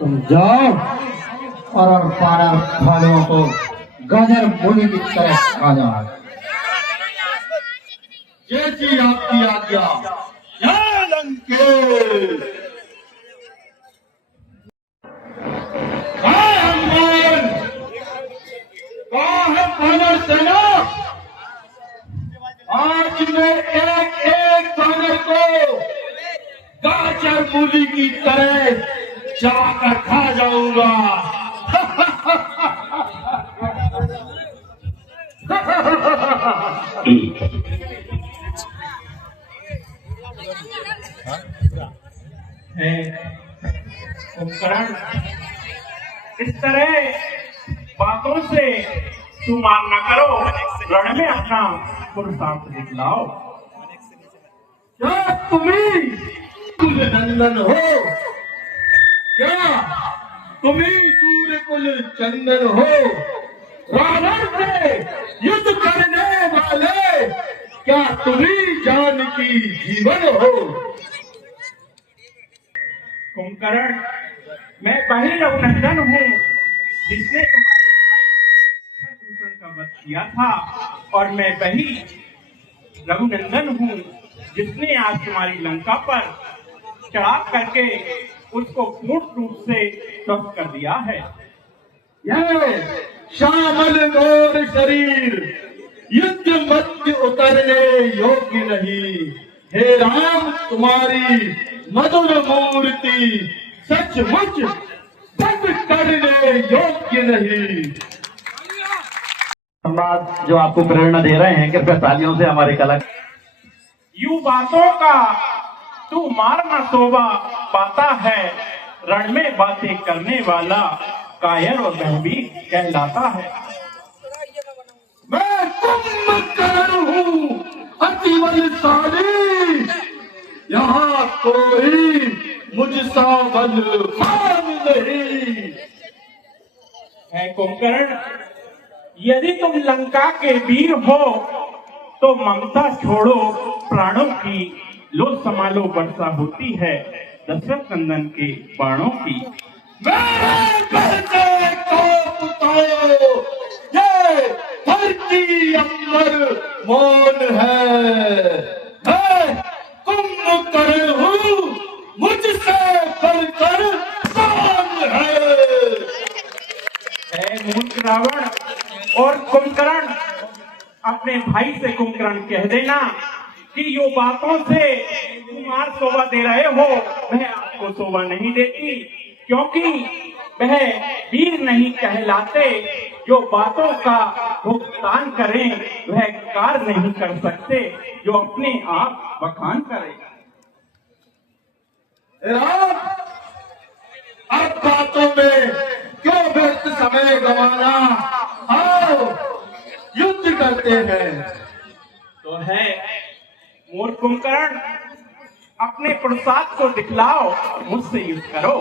तुम जाओ और पारा भालुओं को गदर मुनि की तरह खा जाओ। जैसी आपकी आज्ञा। जय लंकेश। कहाँ है हनुमान? कहाँ है वानर सेना? आज मैं एक एक वानर को गाजर मूली की तरह जाकर खा जाऊंगा। उपकरण इस तरह बातों से तू मार न करो, रण में अपना पुरुषार्थ दिखलाओ। क्या तुम्ही कुल नंदन हो? क्या तुम्ही सूर्य कुल चंदन हो? रावण से युद्ध करने वाले क्या तुम्ही जानकी जीवन हो? कुंभकर्ण, मैं वही रघुनंदन हूँ जिसने तुम्हारे भाई खरदूषण का वध किया था, और मैं वही रघुनंदन हूँ जिसने आज तुम्हारी लंका पर चढ़ाव करके उसको पूर्ण रूप से ध्वस्त कर दिया है। यह श्यामल गौर शरीर युद्ध मध्य उतरने योग्य नहीं। हे राम, तुम्हारी मधुर मूर्ति सचमुच बंद करने योग्य नहीं। सम्राट जो आपको प्रेरणा दे रहे हैं, कृपया तालियों से हमारे कला। यू बातों का तू मार न शोभा पाता है, रण में बातें करने वाला कायर और बहबीर कहलाता है। मैं कुंभकर्ण हूँ अति बलशाली, यहाँ कोई मुझसा बलवान नहीं। है कुंभकर्ण, यदि तुम लंका के वीर हो तो ममता छोड़ो प्राणों की, लो संभालो वर्षा होती है दशरथ नंदन के बाणों की। मेरे बेटे को पुताओ, ये धरती अंबर मौन है। मैं कुंभकर्ण हूँ, मुझसे बढ़कर कौन है मूर्ख रावण और कुंभकर्ण, अपने भाई से कुंभकर्ण कह देना कि यो बातों से तुम्हार शोभा दे रहे हो, वह आपको शोभा नहीं देती, क्योंकि वह वीर नहीं कहलाते। जो बातों का भुगतान करें वह कार्य नहीं कर सकते, जो अपने आप बखान करें। राम, अब बातों में क्यों व्यर्थ समय गंवाना? आओ युद्ध करते हैं। तो है मूर्ख कुंभकर्ण, अपने पुरुषार्थ को दिखलाओ, मुझसे युद्ध करो।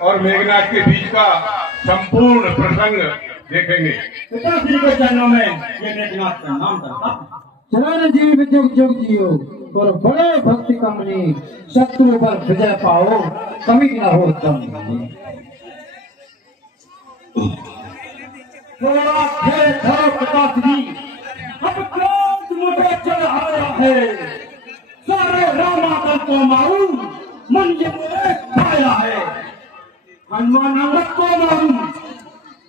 और मेघनाथ के बीच का संपूर्ण प्रसंग देखेंगे। पिताश्री के चरणों में ये मेघनाथ प्रणाम करता हूं। चरण जीव जुग जुग जियो और बड़े भक्ति कमनी शत्रु पर विजय पाओ कभी न हो तुम। थोड़ा खेल धरो पिताश्री, अब क्रोध मुझे चढ़ आया है, सारे रामादल को मारूं, मंजिल मुझे पाया है। हनुमान अंगद को मारूं,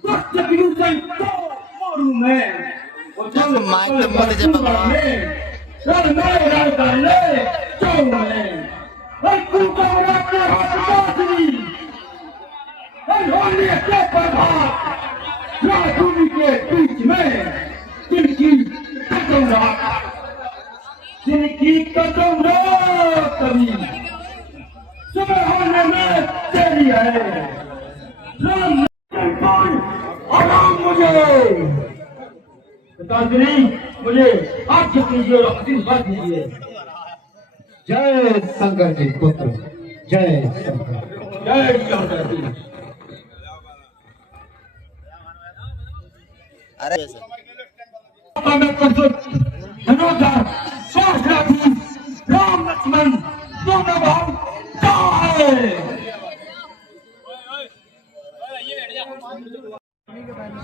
दुष्ट विभीषण को मारूं मैं, और जब माइक तो मोटे से पकड़ो। रण में रण कर ले चौ में, और कुकौड़ा के हाथ पिताश्री, और होने के प्रभात राजभूमि के बीच में तिनकी कटौरा कभी सुबह होने में तेरी है। राम आराम मुझे पिताश्री, मुझे आज्ञा कीजिए और आशीर्वाद दीजिए। जय शंकर के पुत्र, जय शंकर। जय शंकर जी। अरे में प्रस्तुत धनुर्धर सहस्राधी राम लक्ष्मण दोनों भाव जाए।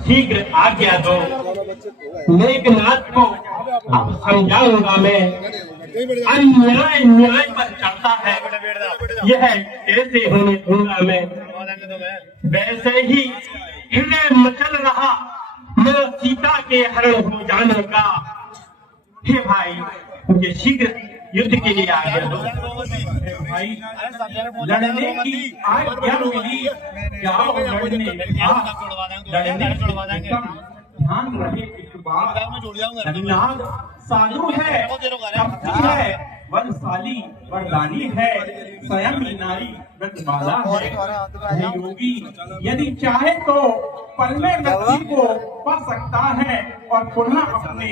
शीघ्र आज्ञा दो, मेघनाथ को अब समझाऊंगा मैं। अन्याय न्याय पर चलता है, यह कैसे होने दूंगा मैं। वैसे ही हृदय मचल रहा मैं सीता के हरण हो जाने का। हे भाई, मुझे शीघ्र युद्ध के लिए आज्ञा दो। भाई, लड़ने की आज्ञा मिली, जाओ लड़ने। लड़ने की ध्यान रहे एक बात, नाग साधु है, कपटी है, बलशाली वरदानी है, स्वयं ही नारी व्रतमाला है। हे योगी, यदि चाहे तो पल में मृत्यु को पा सकता है और पुनः अपने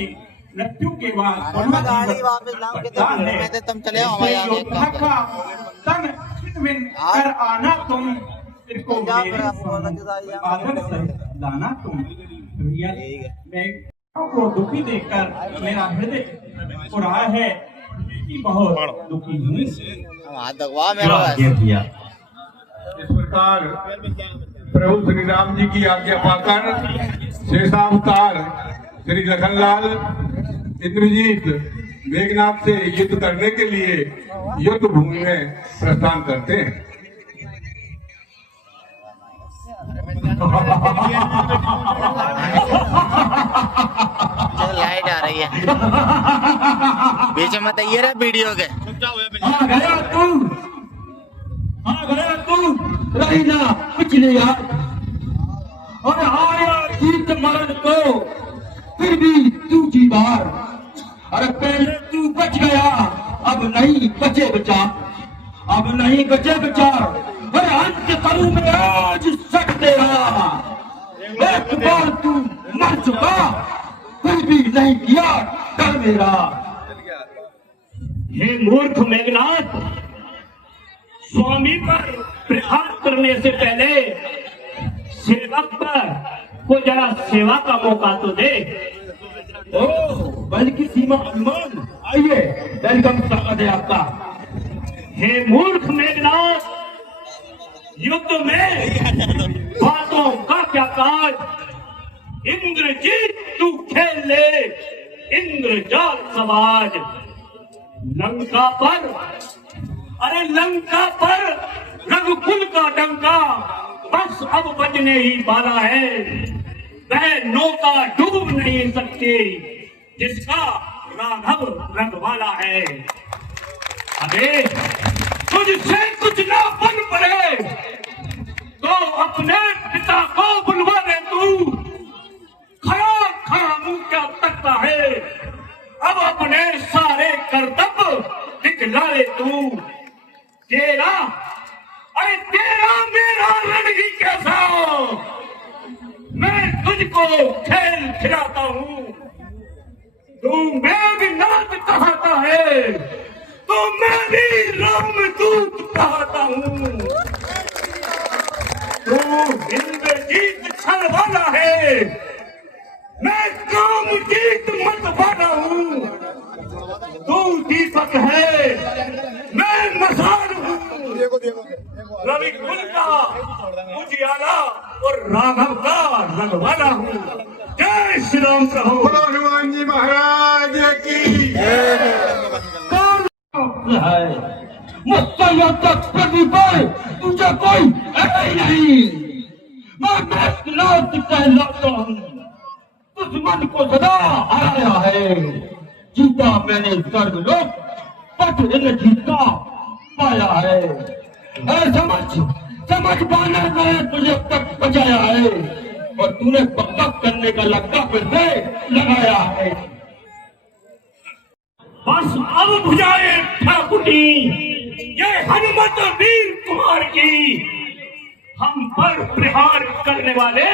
मृत्यु के बाद गाड़ी वापस लाओ के तो तुम चले आओ हमारे यहाँ योद्धा का तन छिन्न कर आना तुम, इसको मेरे आदर से लाना तुम। मैं को दुखी देखकर मेरा हृदय उड़ा है, बहुत दुखी हूँ। हाथ दगवा मेरा बस। इस प्रकार प्रभु श्री राम जी की आज्ञा पाकर शेषावतार श्री लखनलाल इंद्रजीत मेघनाथ से युद्ध करने के लिए युद्ध भूमि में प्रस्थान करते हैं। चल लाइट आ रही है बीच में, तो ये रहा वीडियो के। गया तू रही ना पिछले यार, और आया जीत मरण को फिर भी दूसरी बार। अरे पहले तू बच गया, अब नहीं बचे बचा, अब नहीं बचे बचा। अरे अंत करूं मैं आज सक तेरा, एक बार तू मर चुका फिर भी नहीं किया डर मेरा। हे मूर्ख मेघनाथ, स्वामी पर प्रहार करने से पहले सेवक पर को जरा सेवा का मौका तो दे। ओ बल की सीमा अनुमान, आइए वेलकम स्वागत है आपका। हे मूर्ख मेघनाथ, युद्ध में बातों का क्या काज। इंद्रजीत तू खेल ले इंद्रजाल समाज। लंका पर, अरे लंका पर रघुकुल का डंका बस अब बजने ही वाला है। वह नौका डूब नहीं सकती जिसका राघव रंगवाला है। अबे तुझसे कुछ ना बन पड़े तो अपने पिता को बुलवा दे। तू खड़ा खड़ा मुंह क्या तकता है, अब अपने सारे कर्तव्य दिखला ले तू। तेरा, अरे तेरा मेरा रण ही कैसा, मैं तुझको खेल खिलाता हूँ। तू मेघनाथ कहता है तो मैं भी रामदूत कहता हूँ। तू इंद्रजीत छल वाला है, मैं काम जीत मत वाला हूँ। तू दीपक है, मैं मसान हूँ। रवि कुल का उजियाला और राघव का रंग वाला हूँ। जय श्री राम प्रभु। हनुमान जी महाराज की है मुझसे तक प्रति पर तुझे कोई है नहीं। मैं मेघनाथ कहलाता हूँ, दुश्मन को सदा हराया है। जीता मैंने स्वर्गलोक, पट इन जीता पाया है। अरे समझ पाने मैंने तुझे तक बचाया है, और तूने बकबक करने का लक्का फिर से लगाया है। बस अब बुझाए ठाकुरी ये हनुमत वीर कुमार की, हम पर प्रहार करने वाले।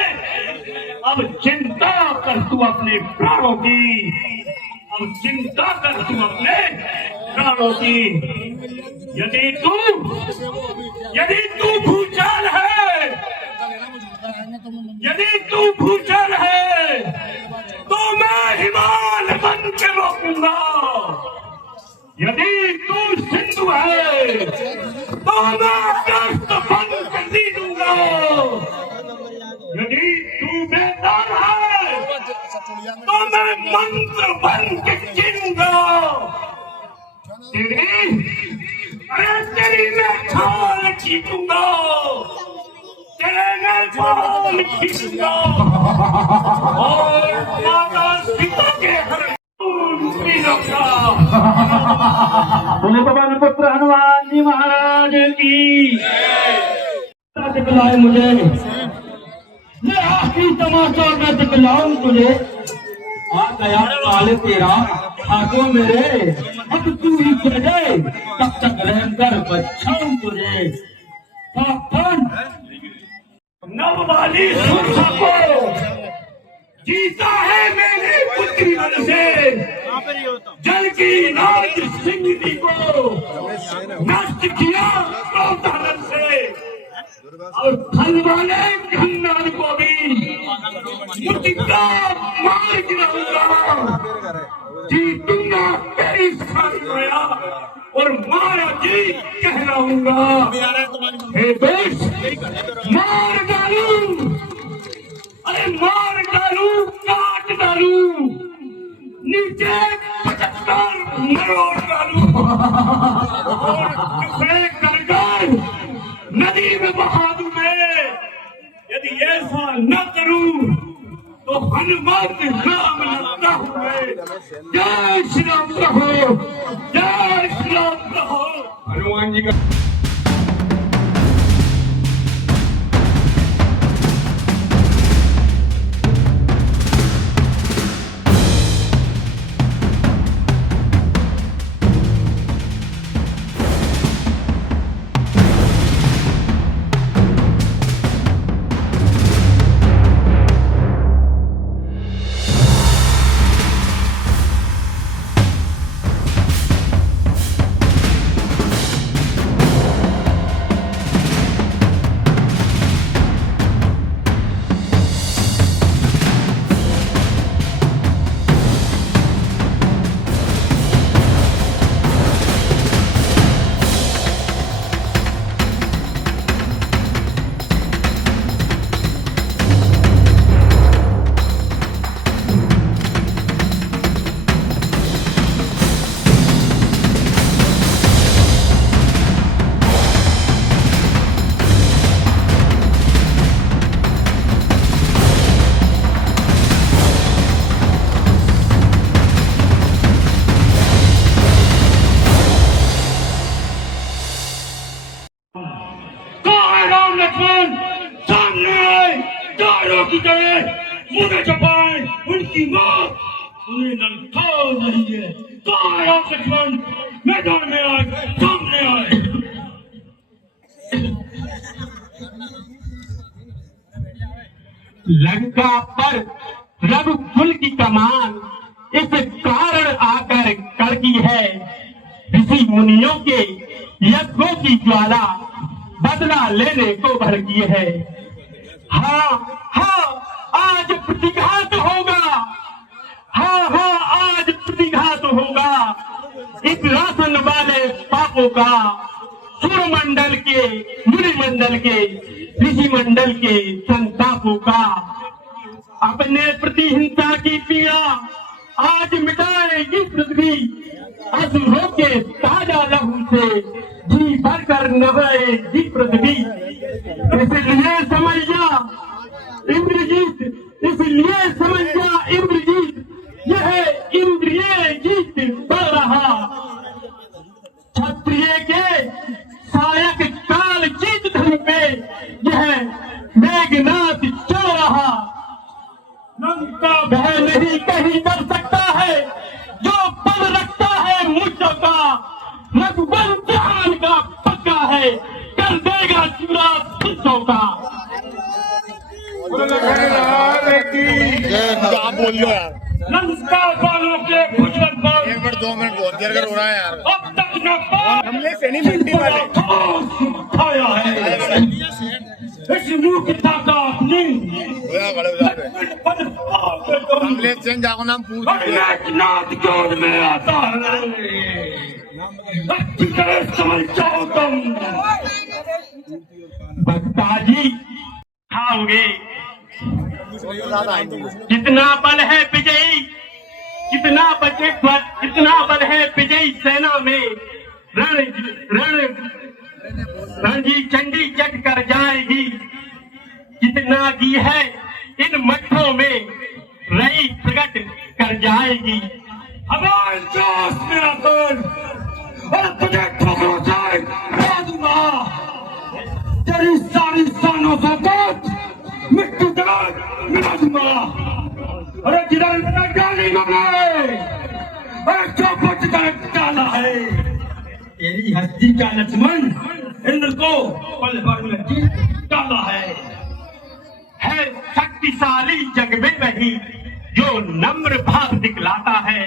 अब चिंता कर तू अपने प्राणों की, अब चिंता कर तू अपने प्राणों की। यदि तू भूचाल है, यदि तू भूचाल है, तो मैं हिमालय बन के रोकूंगा। यदि तू सिंधु है, तो मैं अगस्त बन कर दी दूंगा। यदि तू बेदार है, तो मैं मंत्र बन के गिरूंगा। तेरी मैं छाल खींचूंगा, तेरे मैं बाल खींचूंगा, और माता सीता के हर बोले पवन पुत्र हनुमान जी महाराज की। दिखलाए मुझे, मैं आखिरी तमाशा में दिखलाऊं तुझे। आ गया काल तेरा आगो मेरे, अब तू ही कह दे, तब तक रहम कर बचाऊं तुझे। सावधान नव वाली सुरसा को जीता है मैंने पुत्री मन से। जल की नाग सिंह को नष्ट किया क्रोधानल से, और धन वाले घन्नान को भी मुर्तिका मार गिराऊंगा। जीतूंगा तेरी साया, और मारा जी कहलाऊंगा। हे दोस्त, मार डालू, अरे मार डालू, काट डालू, नीचे 75 मरोड़ डालू, और टुकड़े कर नदी में बहा दूं मैं। यदि ऐसा न करूं तो हनुमत नाम लगता हूं मैं। जय श्री राम प्रभु, जय श्री राम प्रभु। हनुमान जी का की तरह मुझे चपाए, उनकी मौत उन्हें ललकार रही है। कहाँ है आप लक्ष्मण? मैदान में आए, सामने आए। लंका पर रघुकुल की कमान इस कारण आकर कड़की है। ऋषि मुनियों के यज्ञों की ज्वाला बदला लेने को भड़की है। हाँ हाँ आज प्रतिघात होगा, हाँ हाँ आज प्रतिघात होगा इस राशन वाले पापों का, सूर्य मंडल के, मुनि मंडल के, ऋषि मंडल के संतापों का। अपने प्रति हिंसा की पीड़ा आज मिटाएगी पृथ्वी, असुरों के ताजा लहू से जी भरकर नहाएगी पृथ्वी। इसलिए समझ जा इंद्रजीत, इसलिए समझ जा इंद्रजीत, यह इंद्रिय जीत बढ़ रहा। क्षत्रिय के सायक काल जीत धन पे यह मेघनाथ चल रहा। लंका वह नहीं कहीं कर सकता है जो पद रखता है मुझ का, रघुवन ध्यान का पक्का है, कर देगा चूरा तुझों का। आप बोल लो यार, लंका वालों के भुजबल पर 1 मिनट 2 मिनट बहुत देर कर हो रहा है यार। अब तक न पार हमले से नहीं मिट्टी वाले उठाया है इस मूर्खता का अपनी हमले से जाओ नाम पूछ नाथ गोद में आता है, अच्छी तरह समझ जाओ तुम। भक्ता जी खाओगे, कितना बल है विजयी, कितना बल है विजयी सेना में, रणजी चंडी जट कर जाएगी। कितना की है इन मठों में रई प्रकट कर जाएगी। हमारे जोश मेरा कौन और तुझे ठोकरो जाए दूंगा, तेरी सारी सानों से बात मिट्टी तक मिला दूंगा। अरे जिधर मेरा गाली मारे, अरे चौपट कर डाला है तेरी हस्ती का लक्ष्मण इंद्र को पल भर में जीत डाला है शक्तिशाली जग में वही जो नम्र भाव दिखलाता है।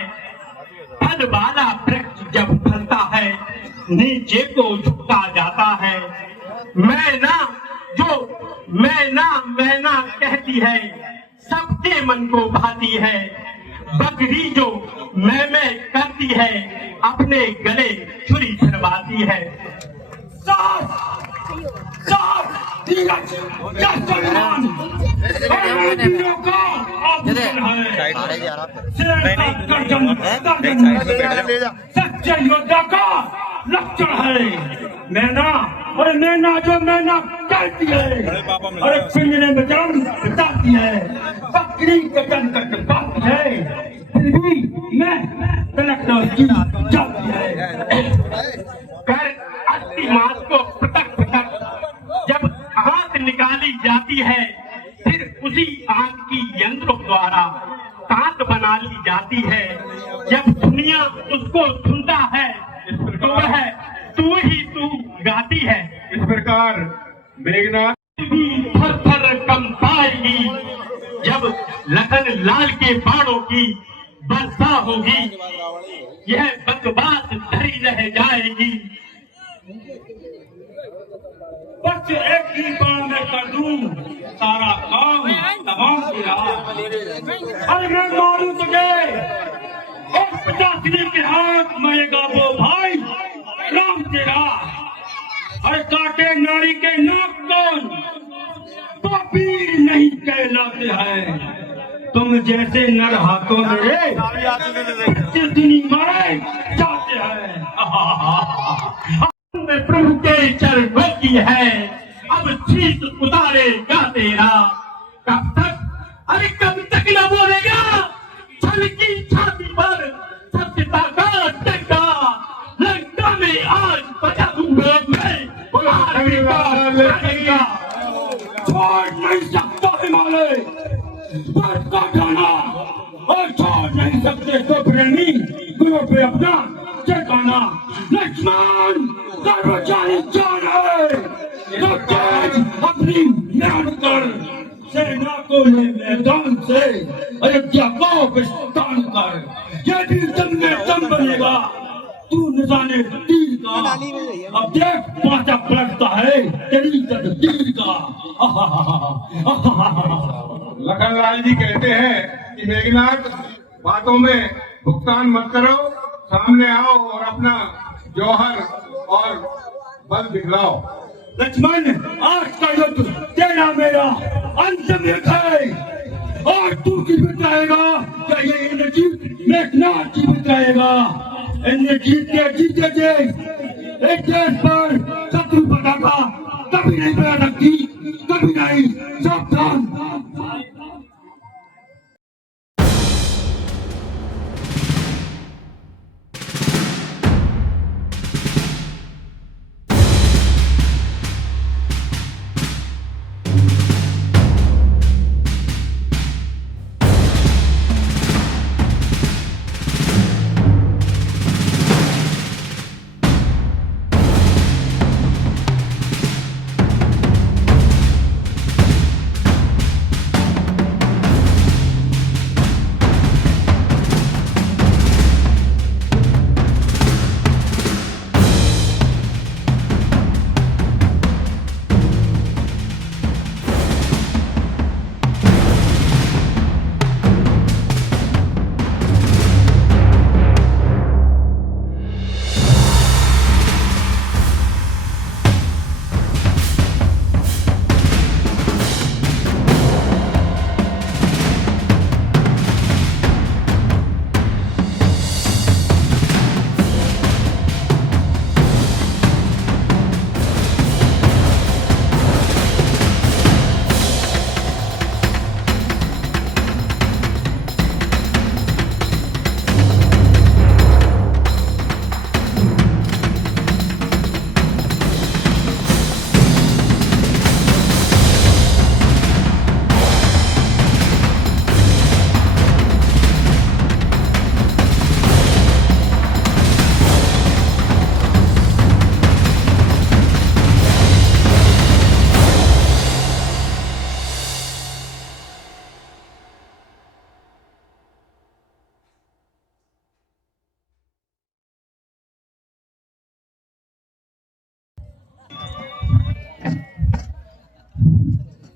फल वाला वृक्ष जब फलता है नीचे को झुकता जाता है। मैना कहती है सबके मन को भाती है। बकरी जो मैं करती है अपने गले छुरी छुड़वाती है। सच्चे योद्धा का लक्षण है मैना। अरे मैना जो मैना कहती है, अरे पिंजरे में जन्म बिताती है, बकरी कटन कट पाती है, फिर भी मैं कलेक्टर की जाती है। कर अस्थि मांस को पटक पटक जब आंख निकाली जाती है, फिर उसी आंख की यंत्रों द्वारा दांत बना ली जाती है। जब दुनिया उसको सुनता है तो वह तू ही तू गाती है। इस प्रकार मेघनाथ भी थर थर कंपाएगी जब लखन लाल के बाणों की वर्षा होगी। यह बकवास धरी रह जाएगी। बस एक ही बार में कर दूं सारा काम तमाम तेरा। अरे मैं मारूं तुझे और 50 के हाथ मरेगा वो भाई राम तेरा। अरे काटे नारी के नाक कौन तो पीर नहीं कहलाते हैं। तुम जैसे नर हाथों मेरे जितनी मारे जाते हैं। प्रभु के चरणों की है अब शीश उतारेगा तेरा। कब तक अरे कब तक न बोलेगा छल की छाती पर सत्यता का टंका। लंका में आज बजा दूंगा मैं छोड़ नहीं सकता हिमालय बर्फ का जाना और छोड़ नहीं सकते तो प्रेमी गुरु पे अपना ठिकाना। लक्ष्मण कर्मचारी जान है तो तेज अपनी न्याय कर सेना को ले मैदान से अयोध्या को विस्तार कर। यदि दम में दम बनेगा तू निशाने तीर का। अब देख पाचा पलटता है तेरी तकदीर का। लखनलाल जी कहते हैं कि मेघनाथ बातों में भुगतान मत करो, सामने आओ और अपना जौहर और बल दिखलाओ। लक्ष्मण, आज का युद्ध तेरा मेरा अंतिम युद्ध है। और तू जीवित रहेगा क्या ये इंद्रजीत मेघनाथ जीवित रहेगा? इंद्रजीत के जीते थे एक देश पर शत्रु पटाखा कभी नहीं बढ़ा सकती, कभी नहीं। सावधान।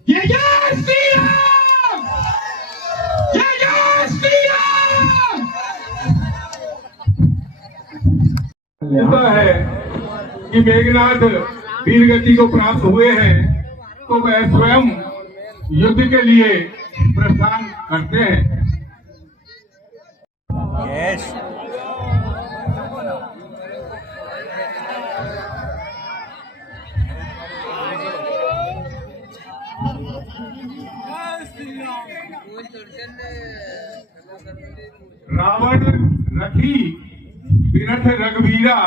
जय जय श्री राम! जय जय श्री राम! होता है कि मेघनाथ वीरगति को प्राप्त हुए हैं तो वह स्वयं युद्ध के लिए प्रस्थान करते हैं। रावण रथी विरथ रघुवीरा,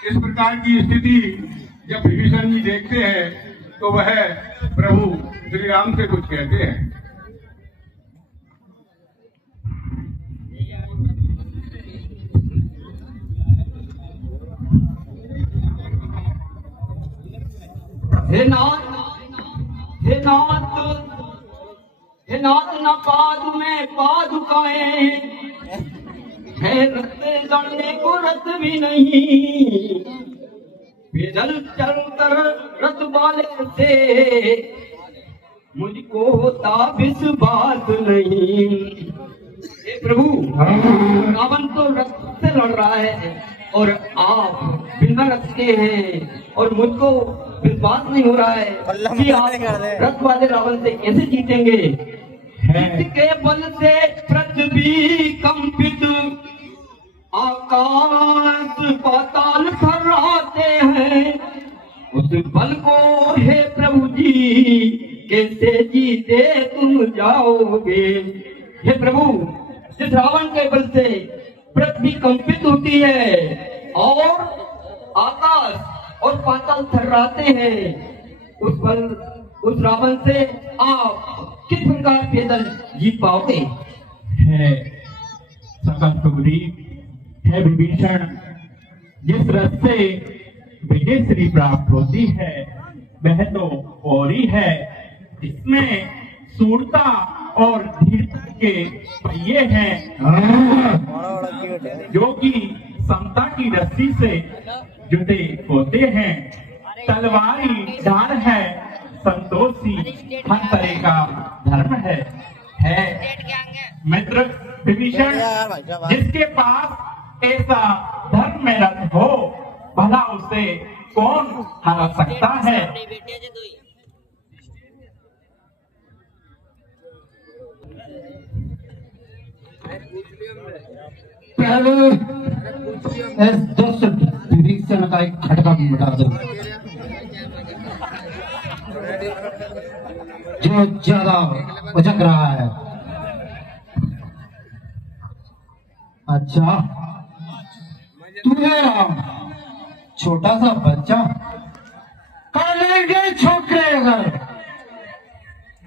इस प्रकार की स्थिति जब विभीषण जी देखते हैं तो वह प्रभु श्री राम से कुछ कहते हैं। हे नाथ, हे नाथ, हे नाथ, न पाद में पादुकाएं है, रथ लड़ने को रथ भी नहीं, पैदल चलकर रथ वाले से मुझको होता विश्वास नहीं। हे प्रभु, रावण तो रथ से लड़ रहा है और आप बिना रथ के हैं और मुझको विश्वास नहीं हो रहा है कि आप रथ वाले रावण से कैसे जीतेंगे। जिसके बल से पृथ्वी कंपित, आकाश पाताल थर्राते हैं, उस बल को हे प्रभु जी कैसे जीते तुम जाओगे। हे प्रभु, जिस रावण के बल से पृथ्वी कंपित होती है और आकाश और पाताल थर्राते हैं, उस रावण से आप किस प्रकार पैदल जीत पाओगे। है सकल सुग्रीव, है विभीषण, जिस रथ से विजय श्री प्राप्त होती है वह तो और ही है, इसमें सूरता और धीरता के पहिए हैं जो कि समता की रस्सी से जुटे होते हैं। तलवारी ढाल है, संतोषी हर तरह का धर्म है मित्र विभीषण, जिसके पास ऐसा धर्म में रत हो, भला उसे कौन हरा सकता है। पहले इस दुष्ट विभीषण का एक खटका मिटा दो, जो ज्यादा उचक रहा है। अच्छा, तू है राम, छोटा सा बच्चा, कर लेंगे छोकरे अगर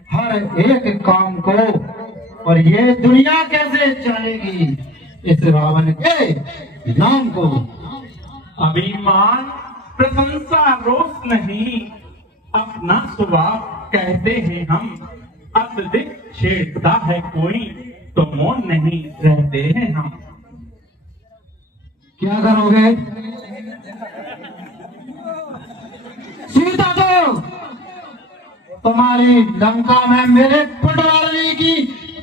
हर एक काम को, और ये दुनिया कैसे चलेगी इस रावण के नाम को। अभिमान प्रशंसा रोष नहीं, अपना स्वभाव कहते हैं हम। अत्यधिक छेड़ता है कोई तो मौन नहीं रहते हैं हम। क्या करोगे? सीता तो तुम्हारी लंका में मेरे पटवारी की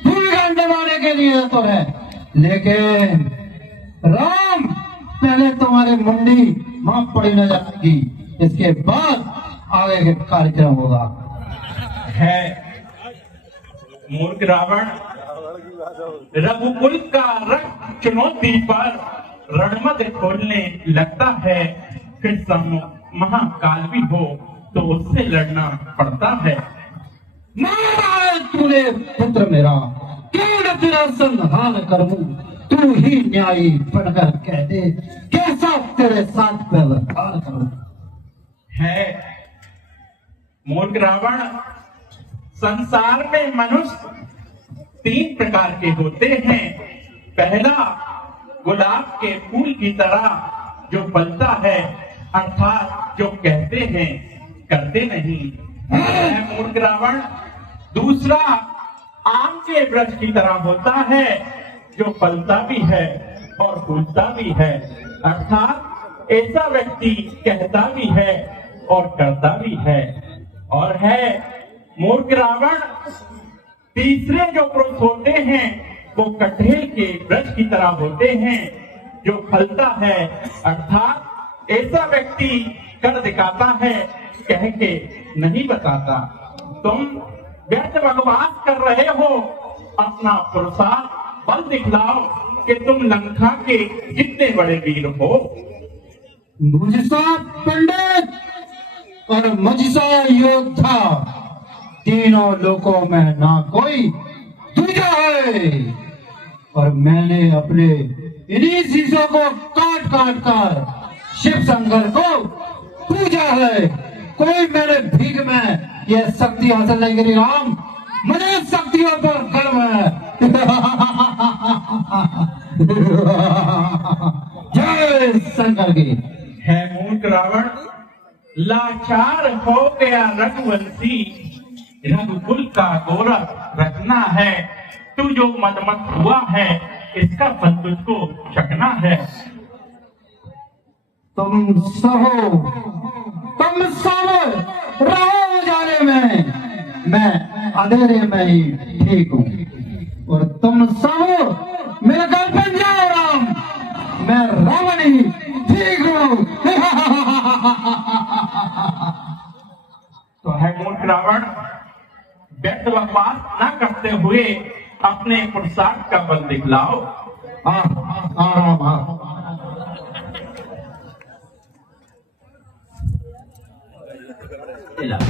भूमिका निभाने के लिए तो है, लेकिन राम पहले तुम्हारी मुंडी मां पड़ी न जाएगी, इसके बाद आगे के कार्यक्रम होगा। है मूर्ख रावण, रघुकुल का रक्त चुनौती पर रणमद खोलने लगता है, फिर सम्मुख महाकाल भी हो तो उससे लड़ना पड़ता है। मारा तूने पुत्र मेरा, क्यों न तेरा संहार करूं, तू ही न्यायी बनकर कह दे, कैसा तेरे साथ व्यवहार करूं। है मूर्ख रावण, संसार में मनुष्य 3 प्रकार के होते हैं। पहला, गुलाब के फूल की तरह जो फलता है, अर्थात जो कहते हैं करते नहीं, है मूर्ख रावण। दूसरा, आम के वृक्ष की तरह होता है, जो फलता भी है और फूलता भी है, अर्थात ऐसा व्यक्ति कहता भी है और करता भी है। और है मूर्ख रावण, तीसरे जो पुरुष होते हैं वो कटहल के वृक्ष की तरह होते हैं, जो फलता है, अर्थात ऐसा व्यक्ति कर दिखाता है, कह के नहीं बताता। तुम व्यर्थ बकवास कर रहे हो, अपना पुरुषार्थ बल दिखलाओ कि तुम लंका के कितने बड़े वीर हो। मुझसा पंडित और मुझसा योद्धा, तीनों लोकों में ना कोई दूजा है, और मैंने अपने इन्हीं शीशों को काट काट कर शिव शंकर को पूजा है। कोई मेरे भीख में यह शक्ति हासिल नहीं करी राम, मुझे शक्तियों पर गर्व है। जय शंकर की। है मूर्ख रावण, लाचार हो गया रघुवंशी, रघुकुल का गौरव रखना है, तू जो मदमत हुआ है इसका फल तुझको चखना है। तुम सब रहो उजाले में, मैं अंधेरे में ही ठीक हूँ, और तुम सब मेरे घर पे जाओ राम, मैं रावण ही ठीक हूँ। तो है मूर्ख रावण, व्यर्थ बकवास न करते हुए अपने पुरुषार्थ का बल दिखलाओ। राम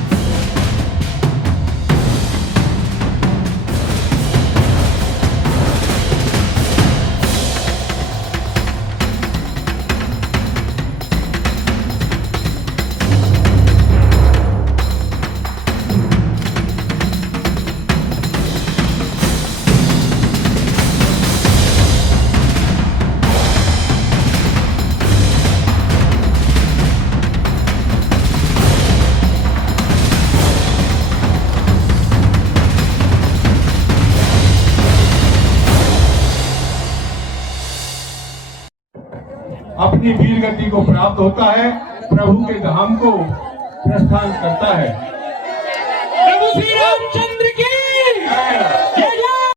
अपनी वीर गति को प्राप्त होता है, प्रभु के धाम को प्रस्थान करता है। श्री रामचंद्र